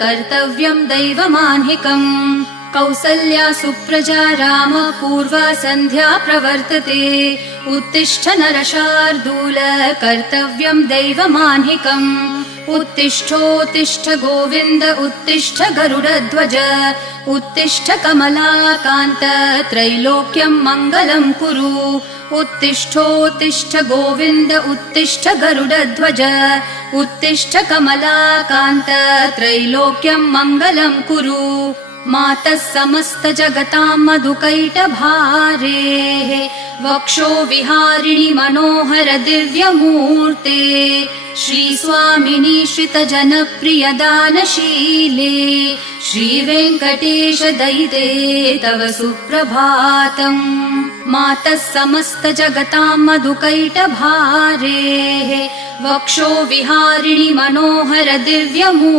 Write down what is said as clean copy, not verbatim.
कर्तव्यं दैवमान्हिकम् कौसल्या सुप्रजा राम पूर्वा सन्ध्या प्रवर्तते उत्तिष्ठ नरशार्दूल कर्तव्यं दैवमान्हिकम् उत्तिष्ठोत्तिष्ठ गोविन्द उत्तिष्ठ गरुडध्वज उत्तिष्ठ कमलाकान्त त्रैलोक्यं मङ्गलं कुरु उत्तिष्ठोत्तिष्ठ गोविन्द उत्तिष्ठ गरुडध्वज उत्तिष्ठ कमलाकान्त त्रैलोक्यं मङ्गलं कुरु मातः समस्त जगतां मधुकैटभारेः वक्षो विहारिणि मनोहर दिव्यमूर्ते श्रीस्वामिनि श्रितजनप्रियदानशीले श्रीवेङ्कटेश दयिते तव सुप्रभातम् मातः समस्त जगतां मधुकैटभारेः वक्षो विहारिणि मनोहर दिव्यमूर्ते